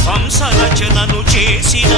ధ్వంస రచనను చేసిన